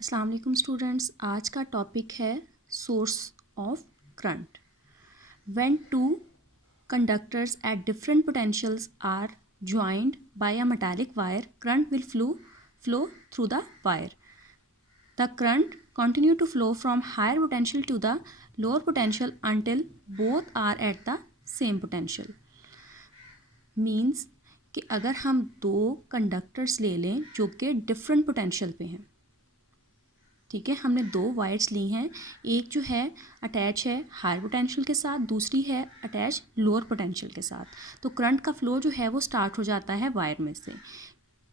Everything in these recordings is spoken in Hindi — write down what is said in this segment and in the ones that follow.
अस्सलाम वालेकुम स्टूडेंट्स, आज का टॉपिक है source of current. When two conductors at different potentials are joined by a metallic wire, current will flow through the wire. The current continue to flow from higher potential to the lower potential until both are at the same potential. Means कि अगर हम दो कंडक्टर्स ले लें जो कि डिफरेंट पोटेंशियल पे हैं, ठीक है, हमने दो वायर्स ली हैं, एक जो है अटैच है हायर पोटेंशियल के साथ, दूसरी है अटैच लोअर पोटेंशियल के साथ। तो करंट का फ्लो जो है वो स्टार्ट हो जाता है वायर में से।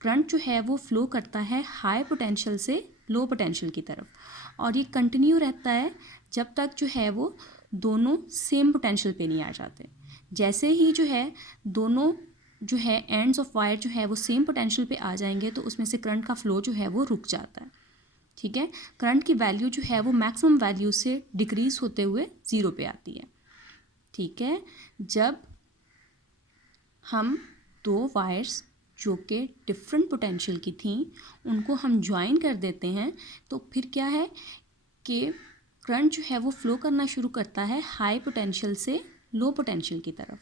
करंट जो है वो फ्लो करता है हाई पोटेंशियल से लो पोटेंशियल की तरफ, और ये कंटिन्यू रहता है जब तक जो है वो दोनों सेम पोटेंशियल पे नहीं आ जाते। जैसे ही जो है दोनों जो है एंड्स ऑफ वायर जो है वो सेम पोटेंशियल पे आ जाएंगे तो उसमें से करंट का फ्लो जो है वो रुक जाता है। ठीक है, करंट की वैल्यू जो है वो मैक्सिमम वैल्यू से डिक्रीज होते हुए ज़ीरो पे आती है। ठीक है, जब हम दो वायर्स जो कि डिफरेंट पोटेंशियल की थी उनको हम ज्वाइन कर देते हैं तो फिर क्या है कि करंट जो है वो फ्लो करना शुरू करता है हाई पोटेंशियल से लो पोटेंशियल की तरफ,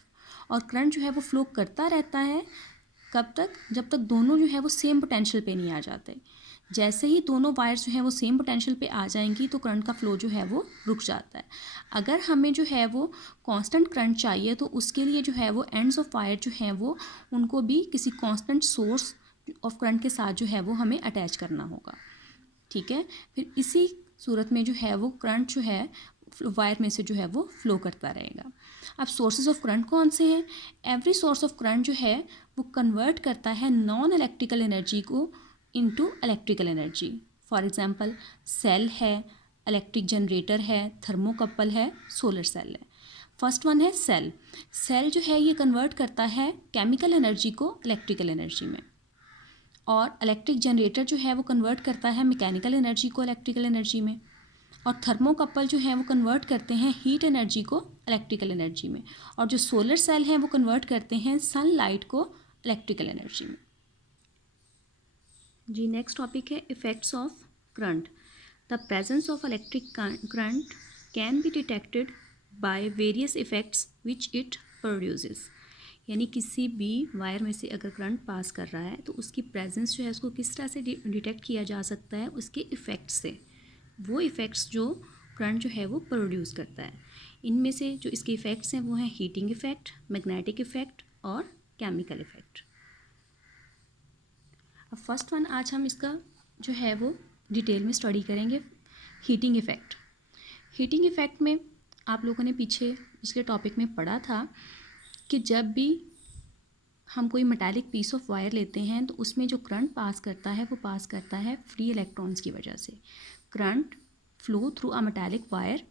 और करंट जो है वो फ्लो करता रहता है कब तक, जब तक दोनों जो है वो सेम पोटेंशियल पे नहीं आ जाते। जैसे ही दोनों वायर्स जो है वो सेम पोटेंशियल पे आ जाएंगी तो करंट का फ्लो जो है वो रुक जाता है। अगर हमें जो है वो कांस्टेंट करंट चाहिए तो उसके लिए जो है वो एंड्स ऑफ वायर जो हैं वो उनको भी किसी कांस्टेंट सोर्स ऑफ करंट के साथ जो है वो हमें अटैच करना होगा। ठीक है, फिर इसी सूरत में जो है वो करंट जो है वायर में से जो है वो फ्लो करता रहेगा। अब सोर्सेज ऑफ करंट कौन से हैं? एवरी सोर्स ऑफ करंट जो है वो कन्वर्ट करता है नॉन इलेक्ट्रिकल एनर्जी को into electrical energy. For example cell है, इलेक्ट्रिक जनरेटर है, थर्मोकपल है, सोलर सेल है। फर्स्ट वन है सेल। सेल जो है ये कन्वर्ट करता है केमिकल एनर्जी को इलेक्ट्रिकल एनर्जी में, और इलेक्ट्रिक जनरेटर जो है वो कन्वर्ट करता है मैकेनिकल एनर्जी को इलेक्ट्रिकल एनर्जी में, और थर्मोकपल जो है वो कन्वर्ट करते हैं हीट एनर्जी को इलेक्ट्रिकल एनर्जी में, और जो सोलर सेल हैं वो कन्वर्ट करते हैं सनलाइट को इलेक्ट्रिकल एनर्जी में। जी नेक्स्ट टॉपिक है effects of current. The presence of electric current can be detected by various effects which it produces. यानी किसी भी वायर में से अगर करंट पास कर रहा है तो उसकी प्रेजेंस जो है उसको किस तरह से डिटेक्ट किया जा सकता है? उसके इफ़ेक्ट्स से। वो इफ़ेक्ट्स जो करंट जो है वो प्रोड्यूस करता है, इनमें से जो इसके इफ़ेक्ट्स हैं वो हैं हीटिंग इफ़ेक्ट, मैग्नेटिक इफ़ेक्ट और केमिकल इफ़ेक्ट। अब फर्स्ट वन आज हम इसका जो है वो डिटेल में स्टडी करेंगे, हीटिंग इफ़ेक्ट। हीटिंग इफ़ेक्ट में आप लोगों ने पिछले टॉपिक में पढ़ा था कि जब भी हम कोई मेटालिक पीस ऑफ वायर लेते हैं तो उसमें जो करंट पास करता है वो पास करता है फ्री इलेक्ट्रॉन्स की वजह से। Current flow through a metallic wire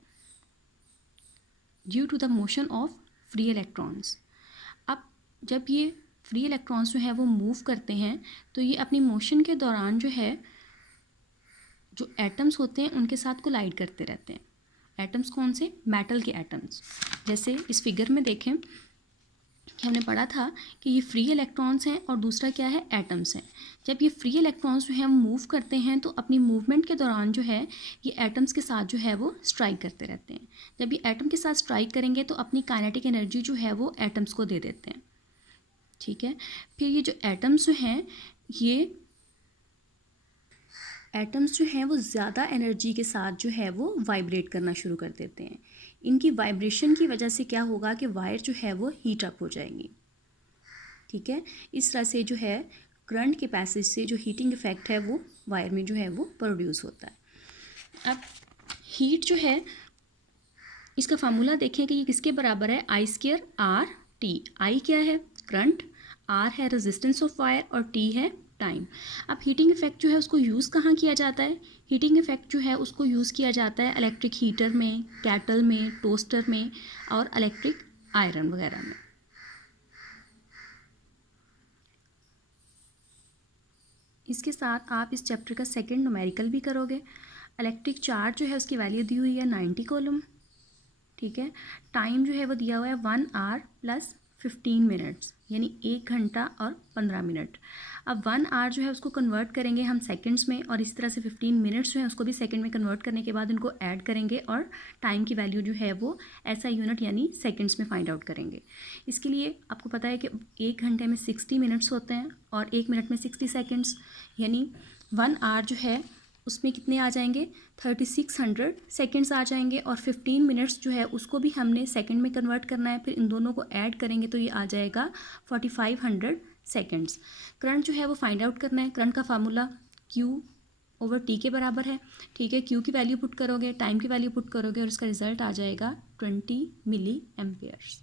due to the motion of free electrons. अब जब ये फ्री इलेक्ट्रॉन्स जो है वो मूव करते हैं तो ये अपनी मोशन के दौरान जो है जो एटम्स होते हैं उनके साथ कोलाइड करते रहते हैं। एटम्स कौन से? मेटल के एटम्स। जैसे इस फिगर में देखें कि हमने पढ़ा था कि ये फ्री इलेक्ट्रॉन्स हैं और दूसरा क्या है? एटम्स हैं। जब ये फ्री इलेक्ट्रॉन्स जो है मूव करते हैं तो अपनी मूवमेंट के दौरान जो है ये एटम्स के साथ जो है वो स्ट्राइक करते रहते हैं। जब ये एटम के साथ स्ट्राइक करेंगे तो अपनी काइनेटिक एनर्जी जो है वो एटम्स को दे देते हैं। ठीक है, फिर ये जो एटम्स जो हैं ये एटम्स जो हैं वो ज़्यादा एनर्जी के साथ जो है वो वाइब्रेट करना शुरू कर देते हैं। इनकी वाइब्रेशन की वजह से क्या होगा कि वायर जो है वो हीट अप हो जाएंगी। ठीक है, इस तरह से जो है करंट के पैसेज से जो हीटिंग इफेक्ट है वो वायर में जो है वो प्रोड्यूस होता है। अब हीट जो है इसका फार्मूला देखें कि ये किसके बराबर है? आई स्क्वायर आर टी। आई क्या है? करंट, आर है रेजिस्टेंस ऑफ वायर और टी है टाइम। अब हीटिंग इफेक्ट जो है उसको यूज़ कहाँ किया जाता है? हीटिंग इफेक्ट जो है उसको यूज़ किया जाता है इलेक्ट्रिक हीटर में, कैटल में, टोस्टर में और इलेक्ट्रिक आयरन वगैरह में। इसके साथ आप इस चैप्टर का सेकंड न्यूमेरिकल भी करोगे। इलेक्ट्रिक चार्ज जो है उसकी वैल्यू दी हुई है 90 कूलम। ठीक है, टाइम जो है वो दिया हुआ है 1 आवर प्लस 15 मिनट्स, यानी 1 घंटा और 15 मिनट। अब 1 आवर जो है उसको कन्वर्ट करेंगे हम सेकंड्स में, और इस तरह से 15 मिनट्स जो है उसको भी सेकंड में कन्वर्ट करने के बाद इनको ऐड करेंगे और टाइम की वैल्यू जो है वो SI यूनिट यानी सेकंड्स में फाइंड आउट करेंगे। इसके लिए आपको पता है कि 1 घंटे में 60 मिनट्स होते हैं और 1 मिनट में 60 सेकेंड्स, यानी 1 आवर जो है उसमें कितने आ जाएंगे, 3600 सेकेंड्स आ जाएंगे। और 15 मिनट्स जो है उसको भी हमने सेकंड में कन्वर्ट करना है, फिर इन दोनों को ऐड करेंगे तो ये आ जाएगा 4500 सेकेंड्स। करंट जो है वो फाइंड आउट करना है। करंट का फार्मूला Q/T के बराबर है, ठीक है। Q की वैल्यू पुट करोगे, टाइम की वैल्यू पुट करोगे और इसका रिजल्ट आ जाएगा 20 मिली एम्पेयर्स।